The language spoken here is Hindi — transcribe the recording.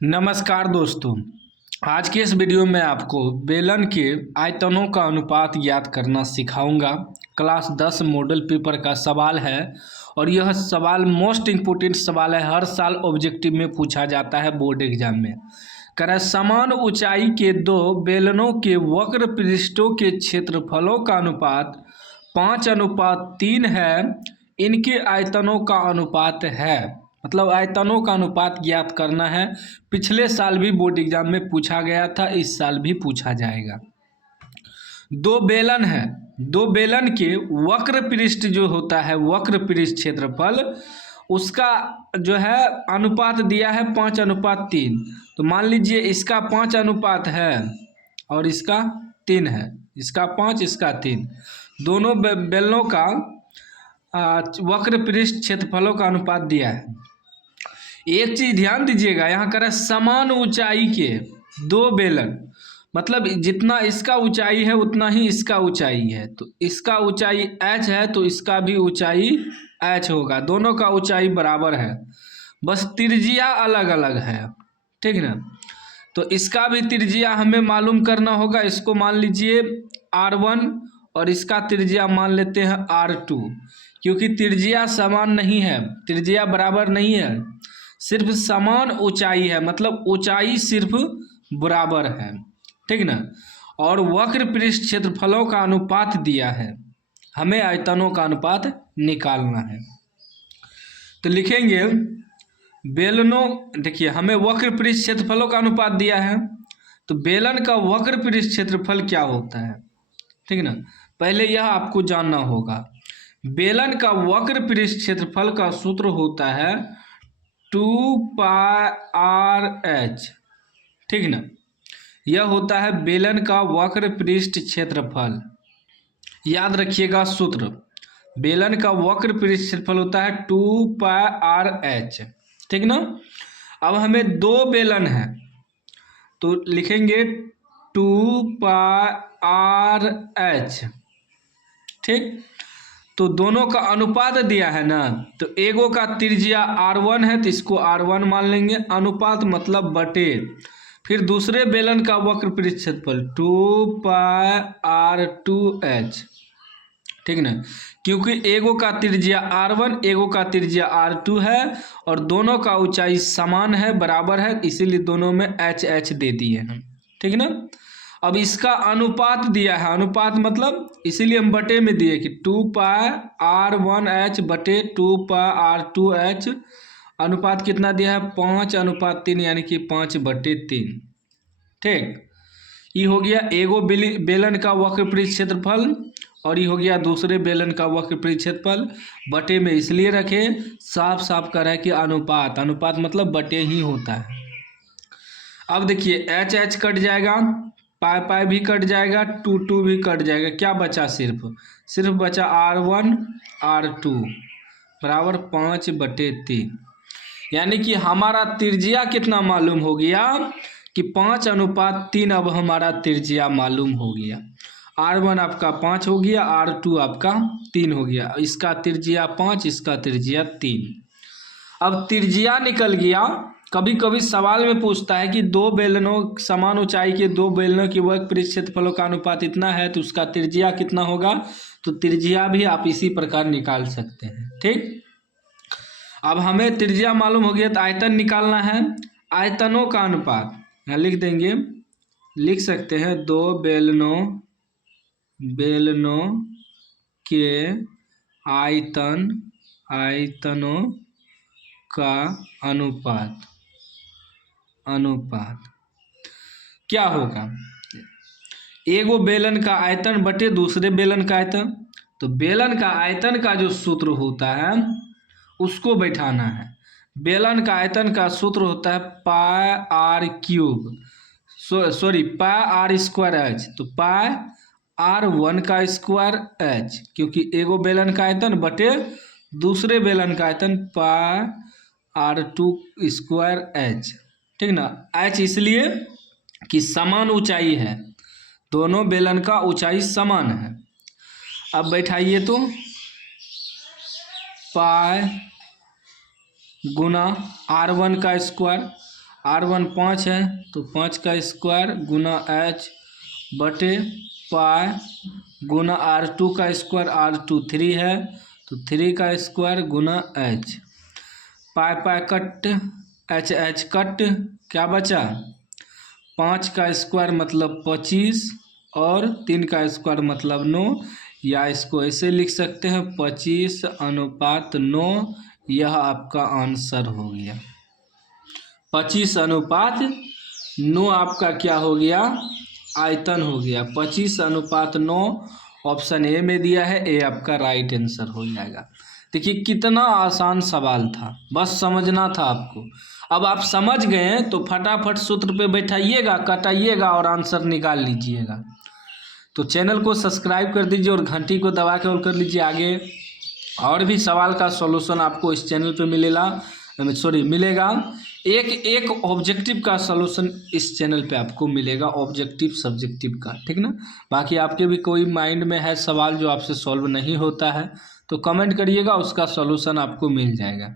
नमस्कार दोस्तों। आज के इस वीडियो में आपको बेलन के आयतनों का अनुपात ज्ञात करना सिखाऊंगा। क्लास 10 मॉडल पेपर का सवाल है और यह सवाल मोस्ट इम्पोर्टेंट सवाल है। हर साल ऑब्जेक्टिव में पूछा जाता है बोर्ड एग्जाम में। करें समान ऊंचाई के दो बेलनों के वक्र पृष्ठों के क्षेत्रफलों का अनुपात 5:3 है। इनके आयतनों का अनुपात है, मतलब आयतनों का अनुपात ज्ञात करना है। पिछले साल भी बोर्ड एग्जाम में पूछा गया था, इस साल भी पूछा जाएगा। दो बेलन है, दो बेलन के वक्र पृष्ठ जो होता है वक्र पृष्ठ क्षेत्रफल, उसका जो है अनुपात दिया है 5:3। तो मान लीजिए इसका 5 अनुपात है और इसका 3 है। इसका 5 इसका 3, दोनों बेलनों का वक्र पृष्ठ क्षेत्रफलों का अनुपात दिया है। एक चीज ध्यान दीजिएगा, यहाँ करें समान ऊंचाई के दो बेलन, मतलब जितना इसका ऊंचाई है उतना ही इसका ऊंचाई है। तो इसका ऊंचाई h है तो इसका भी ऊंचाई h होगा। दोनों का ऊंचाई बराबर है, बस त्रिज्या अलग अलग है, ठीक ना। तो इसका भी त्रिज्या हमें मालूम करना होगा। इसको मान लीजिए r1 और इसका त्रिज्या मान लेते हैं r2, क्योंकि त्रिज्या समान नहीं है, त्रिज्या बराबर नहीं है, सिर्फ समान ऊंचाई है, मतलब ऊंचाई सिर्फ बराबर है, ठीक ना। और वक्र पृष्ठ क्षेत्रफलों का अनुपात दिया है, हमें आयतनों का अनुपात निकालना है। तो लिखेंगे बेलनों, देखिए हमें वक्र पृष्ठ क्षेत्रफलों का अनुपात दिया है, तो बेलन का वक्र पृष्ठ क्षेत्रफल क्या होता है, ठीक ना। पहले यह आपको जानना होगा। बेलन का वक्र पृष्ठ क्षेत्रफल का सूत्र होता है 2πr/h, ठीक ना। यह होता है बेलन का वक्र पृष्ठ क्षेत्रफल। याद रखिएगा सूत्र, बेलन का वक्र पृष्ठ क्षेत्रफल होता है 2πr/h, ठीक ना। अब हमें दो बेलन है तो लिखेंगे 2πr/h, ठीक। तो दोनों का अनुपात दिया है ना, तो एगो का त्रिज्या r1 है तो इसको r1 मान लेंगे, अनुपात मतलब बटे, फिर दूसरे बेलन का वक्र पृष्ठ क्षेत्रफल 2πr/2h, ठीक ना। क्योंकि एगो का त्रिज्या r1 एगो का त्रिज्या r2 है और दोनों का ऊंचाई समान है, बराबर है, इसीलिए दोनों में h दे दिए हम, ठीक ना। अब इसका अनुपात दिया है, अनुपात मतलब इसीलिए हम बटे में दिए कि 2πr1h बटे 2πr2h। अनुपात कितना दिया है 5:3, यानी कि 5/3, ठीक। ये हो गया एगो बेलन का वक्र पृष्ठ क्षेत्रफल और ये हो गया दूसरे बेलन का वक्र पृष्ठ क्षेत्रफल। बटे में इसलिए रखे, साफ साफ कर है कि अनुपात, अनुपात मतलब बटे ही होता है। अब देखिए h कट जाएगा, पाई भी कट जाएगा, 2 भी कट जाएगा, क्या बचा, सिर्फ बचा r1 r2 बराबर 5/3। यानी कि हमारा त्रिज्या कितना मालूम हो गया कि 5:3। अब हमारा त्रिज्या मालूम हो गया, r1 आपका 5 हो गया, r2 आपका 3 हो गया, इसका त्रिज्या 5 इसका त्रिज्या 3। अब त्रिज्या निकल गया। कभी कभी सवाल में पूछता है कि दो बेलनों, समान ऊंचाई के दो बेलनों के वक्र पृष्ठ क्षेत्रफलों का अनुपात इतना है तो उसका त्रिज्या कितना होगा। तो त्रिज्या भी आप इसी प्रकार निकाल सकते हैं, ठीक। अब हमें त्रिज्या मालूम हो गया तो आयतन निकालना है। आयतनों का अनुपात यहाँ लिख देंगे, लिख सकते हैं दो बेलनों के आयतनों का अनुपात क्या होगा, एगो बेलन का आयतन बटे दूसरे बेलन का आयतन। तो बेलन का आयतन का जो सूत्र होता है उसको बैठाना है। बेलन का आयतन का सूत्र होता है πr3, सॉरी πr²h, तो πr1 का स्क्वायर h, क्योंकि एगो बेलन का आयतन बटे दूसरे बेलन का आयतन πr2² h, ठीक ना। h इसलिए कि समान ऊंचाई है, दोनों बेलन का ऊंचाई समान है। अब बैठाइए तो पाई गुना r1 का स्क्वायर, R1 5 है तो 5 का स्क्वायर गुना H बटे पाई गुना R2 का स्क्वायर, R2 3 है तो 3 का स्क्वायर गुना H, पाई पाई कट, H कट, क्या बचा 5 का स्क्वायर मतलब 25 और 3 का स्क्वायर मतलब 9, या इसको ऐसे लिख सकते हैं 25:9। यह आपका आंसर हो गया 25:9 आपका क्या हो गया आयतन हो गया 25:9। ऑप्शन ए में दिया है, ए आपका राइट आंसर हो जाएगा। देखिए कितना आसान सवाल था, बस समझना था आपको। अब आप समझ गए हैं तो फटाफट सूत्र पे बैठाइएगा, कटाइएगा और आंसर निकाल लीजिएगा। तो चैनल को सब्सक्राइब कर दीजिए और घंटी को दबा के ऑल कर लीजिए। आगे और भी सवाल का सॉल्यूशन आपको इस चैनल पे मिलेगा। एक ऑब्जेक्टिव का सॉल्यूशन इस चैनल पे आपको मिलेगा, ऑब्जेक्टिव सब्जेक्टिव का, ठीक ना। बाकी आपके भी कोई माइंड में है सवाल जो आपसे सॉल्व नहीं होता है तो कमेंट करिएगा, उसका सॉल्यूशन आपको मिल जाएगा।